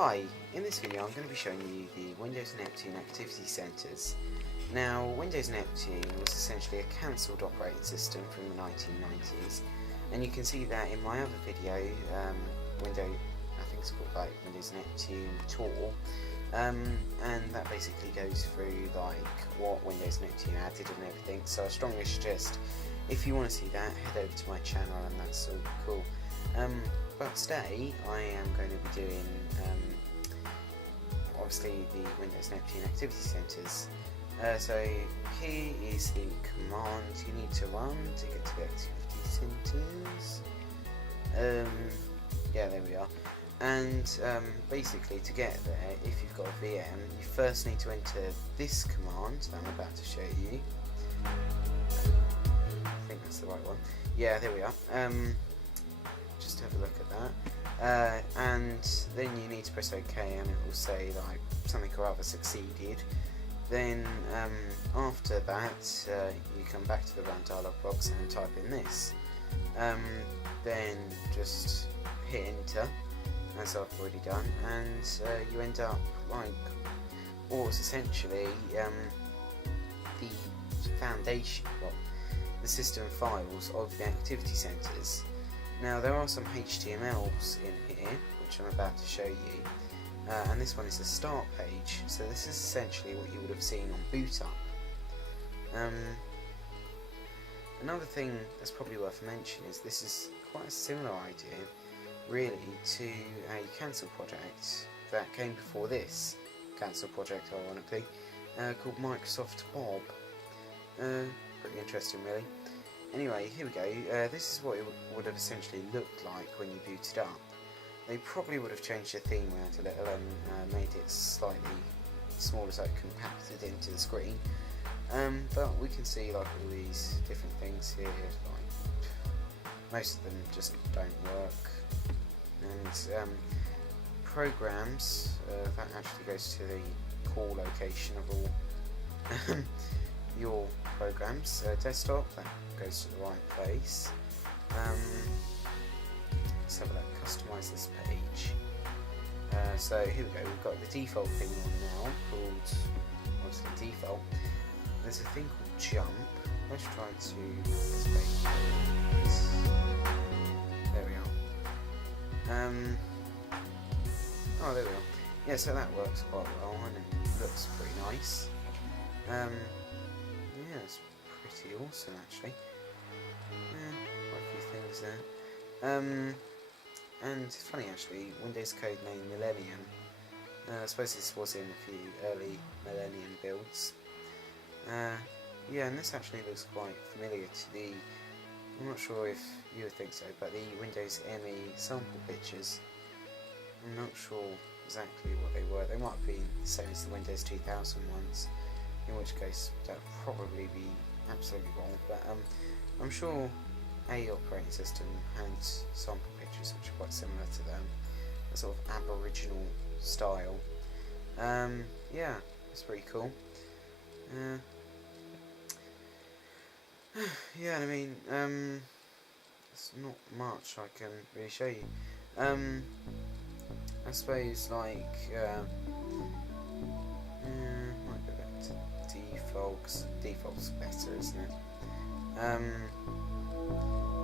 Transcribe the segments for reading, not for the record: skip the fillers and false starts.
Hi, in this video I'm going to be showing you the Windows Neptune activity centers. Now, Windows Neptune was essentially a cancelled operating system from the 1990s, and you can see that in my other video, I think it's called like Windows Neptune Tour, and that basically goes through like what Windows Neptune added and everything. So I strongly suggest, if you want to see that, head over to my channel, and that's all cool. But today I am going to be doing obviously the Windows Neptune activity centers. So here is the command you need to run to get to the activity centers. Yeah, there we are. And basically, to get there, if you've got a VM, you first need to enter this command that I'm about to show you. I think that's the right one. Yeah, there we are. Just have a look at that, and then you need to press OK, and it will say like something or other succeeded. Then after that, you come back to the run dialog box and type in this. Then just hit enter, as I've already done, and you end up like what's essentially the foundation, well, the system files of the activity centers. Now, there are some HTMLs in here which I'm about to show you, and this one is the start page. So this is essentially what you would have seen on boot up. Another thing that's probably worth mentioning is this is quite a similar idea really to a cancel project that came before this cancel project, ironically, called Microsoft Bob. Pretty interesting really. Anyway, here we go. This is what it would have essentially looked like when you booted up. They probably would have changed the theme around a little and made it slightly smaller so it compacted into the screen. But we can see like all these different things here. Like most of them just don't work. And programs, that actually goes to the core location of all your programs. Desktop, that goes to the right place. Let's have a look, customize this page. So here we go, we've got the default thing on now, called, obviously default. There's a thing called jump. Let's try to make this page. There we are. Oh, there we are. Yeah, so that works quite well, and it looks pretty nice. Yeah, it's pretty awesome actually. Quite a few things there. And it's funny actually, Windows code name Millennium. I suppose this was in a few early Millennium builds. Yeah, and this actually looks quite familiar to the, I'm not sure if you would think so, but the Windows ME sample pictures. I'm not sure exactly what they were. They might have been the same as the Windows 2000 ones, in which case that would probably be absolutely wrong, but I'm sure a operating system had sample pictures which are quite similar to them, a sort of aboriginal style. Yeah, it's pretty cool. Yeah, I mean, there's not much I can really show you. I suppose like might go back to default, 'cause default's better, isn't it?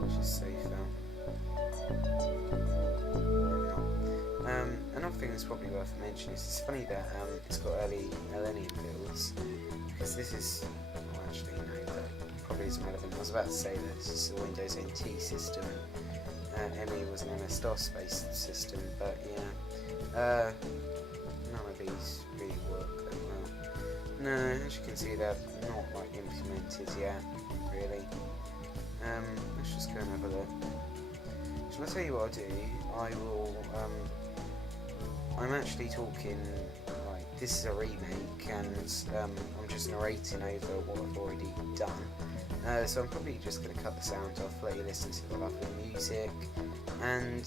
Let's just save that. There we are. Another thing that's probably worth mentioning is it's funny that it's got early Millennium builds, because this is, well, actually no, that probably isn't relevant. I was about to say that this is a Windows NT system, and ME was an MS-DOS based system, but yeah, none of these really work that well. No, as you can see, they're not like implemented yet, really. Let's just go and have a look. So I'll tell you what I'll do. I will, I'm actually talking, like, this is a remake, and I'm just narrating over what I've already done. So I'm probably just going to cut the sound off, let you listen to the lovely music, and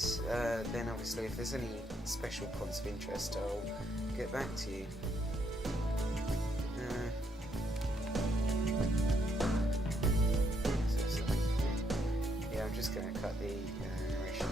then obviously if there's any special points of interest, I'll get back to you. I'm just going to cut the narration.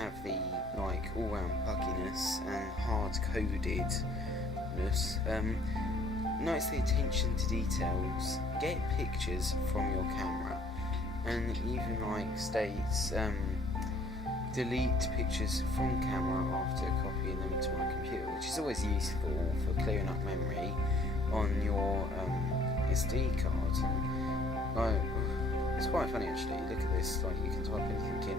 have the like all-round bugginess and hard-codedness. Notice the attention to details. Get pictures from your camera, and even like states delete pictures from camera after copying them to my computer, which is always useful for clearing up memory on your SD card. And, like, it's quite funny actually. Look at this. Like, you can type anything in.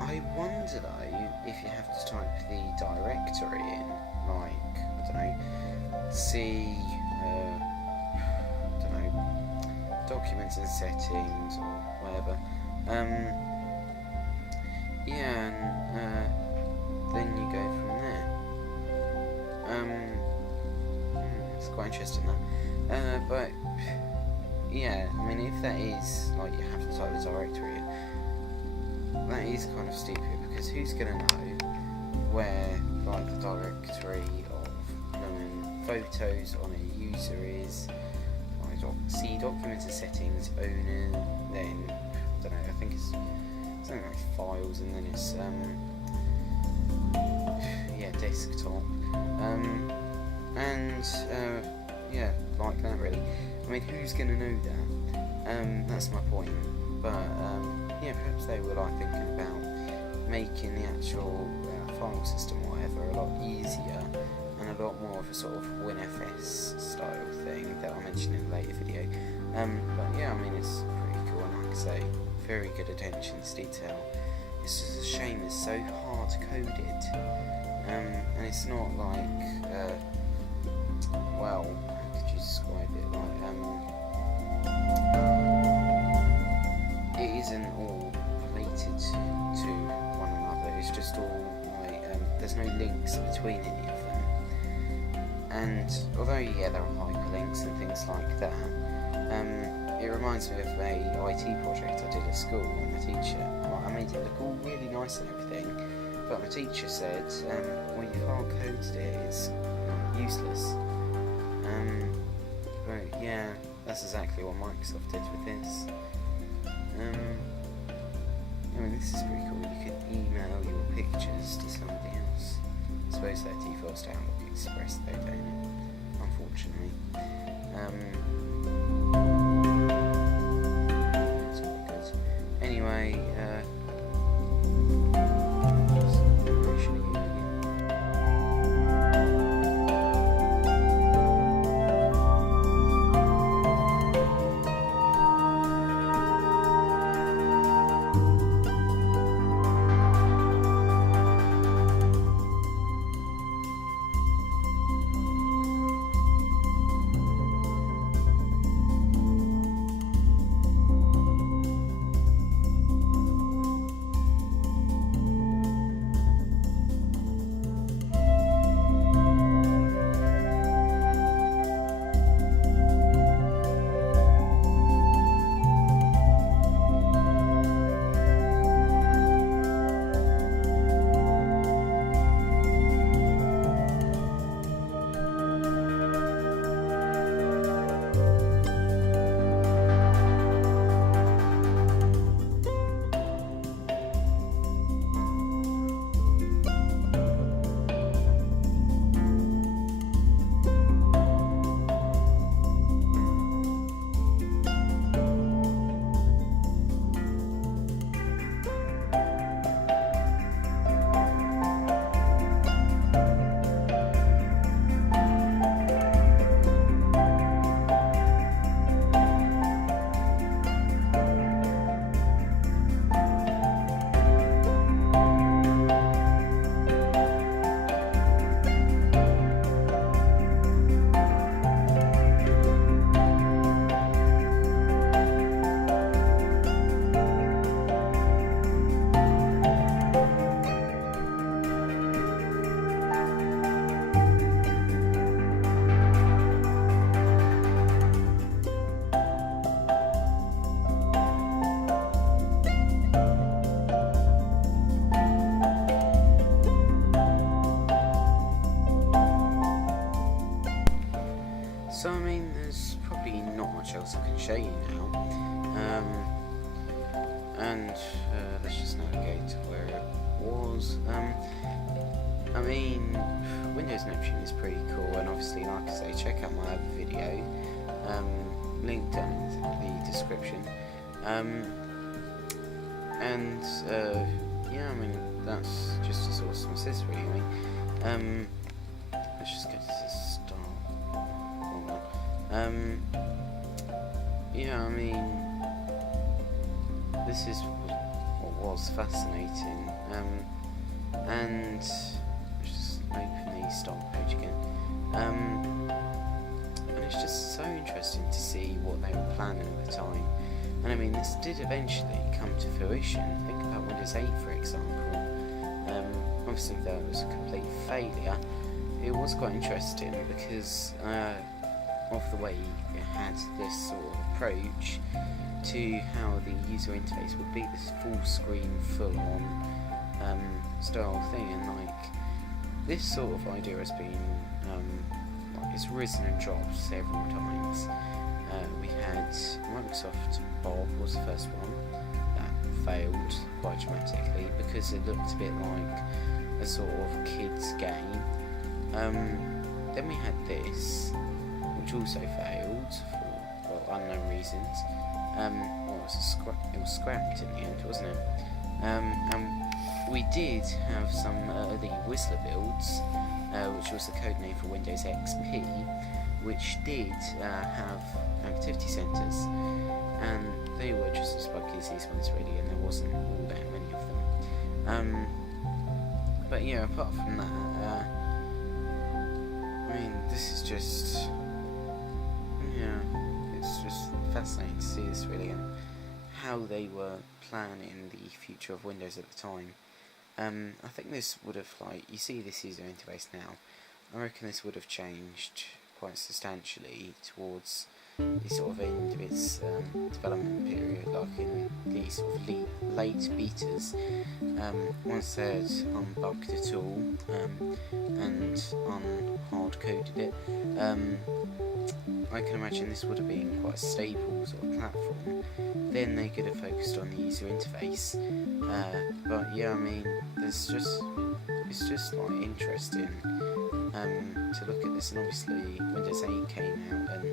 I wonder though if you have to type the directory in, like, I don't know, C, I don't know, documents and settings or whatever. Yeah, and then you go from there. It's quite interesting that. But yeah, I mean, if that is like you have to type the directory in, that is kind of stupid, because who's gonna know where like the directory of photos on a user is? Like, C, documents and settings, owner, then I don't know, I think it's something like files, and then it's yeah, desktop, and yeah, like that really. I mean, who's gonna know that? That's my point. But yeah, perhaps they were like thinking about making the actual file system or whatever a lot easier and a lot more of a sort of WinFS style thing that I'll mention in a later video. But yeah, I mean, it's pretty cool, and like I say, very good attention to detail. It's just a shame it's so hard coded, and it's not like well, how could you describe it? Like it isn't all related to one another. It's just all like there's no links between any of them. And although yeah, there are hyperlinks and things like that, it reminds me of a IT project I did at school with my teacher. I made it look all really nice and everything, but my teacher said, when you hard coded it, it's useless. But yeah, that's exactly what Microsoft did with this. I mean, this is pretty cool. You can email your pictures to somebody else. I suppose that defaults to Outlook Express though, don't it? Unfortunately. That's quite good. Anyway, so I mean, there's probably not much else I can show you now. and let's just navigate to where it was. I mean, Windows Neptune is pretty cool, and obviously, like I say, check out my other video, link down in the description. And yeah, I mean, that's just as awesome as this, really. Let's just go to the start. Hold on. Yeah, I mean, this is what was fascinating. And just open the start page again. And it's just so interesting to see what they were planning at the time. And I mean, this did eventually come to fruition. Think about Windows 8, for example. Obviously, that was a complete failure. It was quite interesting because of the way it had this sort of approach to how the user interface would be, this full screen, full on style thing, and like this sort of idea has been like, it's risen and dropped several times. We had Microsoft Bob was the first one that failed quite dramatically because it looked a bit like a sort of kids game. Then we had this, which also failed for unknown reasons. Well, it was scrapped in the end, wasn't it? And we did have some early Whistler builds, which was the code name for Windows XP, which did have activity centres, and they were just as buggy as these ones really, and there wasn't all that many of them. But yeah, apart from that, I mean, this is just, yeah, it's just fascinating to see this really, and how they were planning the future of Windows at the time. I think this would have, like, you see this user interface now, I reckon this would have changed quite substantially towards the sort of end of its development period, like in the sort of late betas, once they had unbugged it all and unhard-coded it. I can imagine this would have been quite a stable sort of platform. Then they could have focused on the user interface. But yeah, I mean, it's just like interesting to look at this. And obviously, Windows 8 came out, and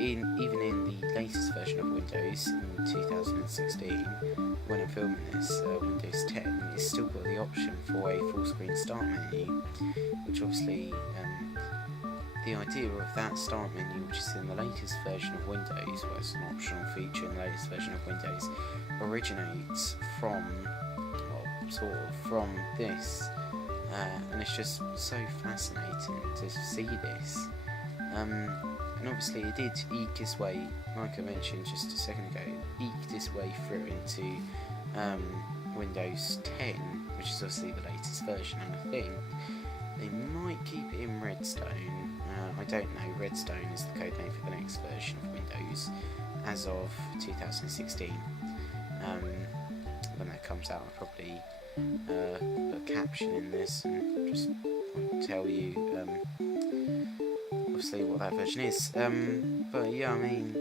even in the latest version of Windows in 2016, when I'm filming this, Windows 10, it's still got the option for a full screen start menu, which obviously the idea of that start menu, which is in the latest version of Windows, well, it's an optional feature in the latest version of Windows, originates from, well, sort of from this, and it's just so fascinating to see this. And obviously it did eke its way, like I mentioned just a second ago, eked its way through into Windows 10, which is obviously the latest version, and I think they might keep it in Redstone. I don't know, Redstone is the code name for the next version of Windows as of 2016. When that comes out, I'll probably put a caption in this and just tell you obviously what that version is. But yeah, I mean,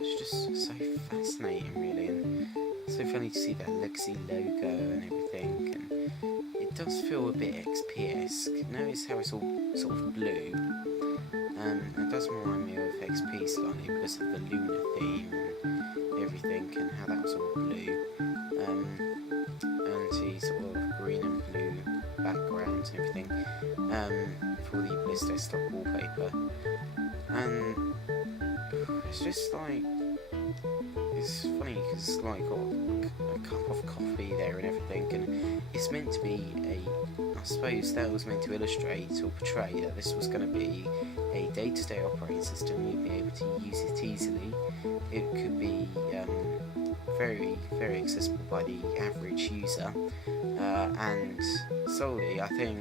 it's just so fascinating really, and so funny to see that Legacy logo and everything, and it does feel a bit XP-esque. Notice how it's all sort of blue, and it does remind me of XP slightly because of the lunar theme and everything, and how that was all blue, and the sort of green and blue backgrounds and everything, for the Bliss desktop wallpaper. And it's just like, it's funny because it's like got a cup of coffee there and everything, and it's meant to be I suppose that was meant to illustrate or portray that this was going to be a day-to-day operating system. You'd be able to use it easily. It could be very, very accessible by the average user, and solely I think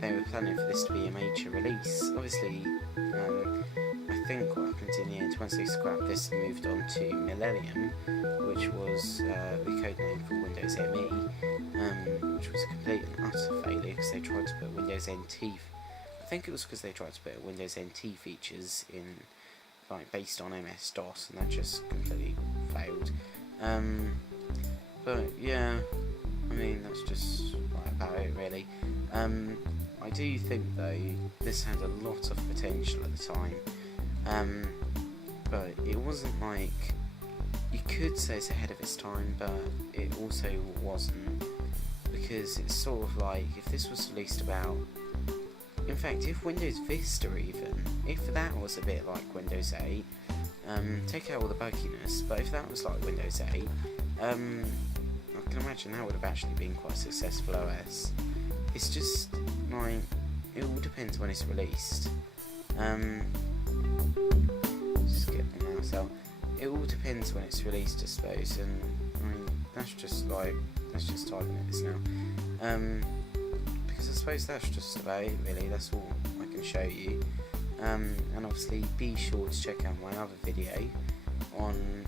they were planning for this to be a major release. Obviously, I think what happened in the end, once they scrapped this and moved on to Millennium, which was the code name for Windows ME, which was a complete and utter failure because they tried to put Windows NT. I think it was because they tried to put Windows NT features in like based on MS-DOS, and that just completely failed. But yeah, I mean that's just right about it really. I do think though this had a lot of potential at the time, but it wasn't like, you could say it's ahead of its time, but it also wasn't, because it's sort of like, if this was released about, in fact if Windows Vista even, if that was a bit like Windows 8, take out all the bugginess, but if that was like Windows 8, I can imagine that would have actually been quite a successful OS. It's just like, it all depends when it's released. Just get the mouse out. It all depends when it's released, I suppose, and I mean that's just typing at this now. Because I suppose that's just about it really. That's all I can show you. And obviously be sure to check out my other video on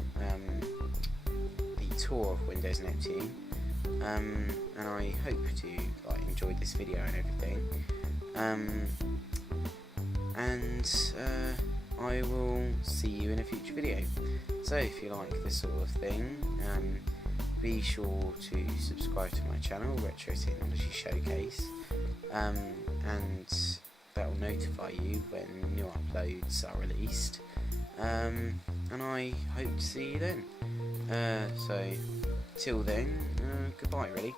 the tour of Windows Neptune. And I hope to like enjoy this video and everything. I will see you in a future video. So if you like this sort of thing, be sure to subscribe to my channel, Retro Technology Showcase, and that will notify you when new uploads are released. And I hope to see you then. So till then, goodbye really.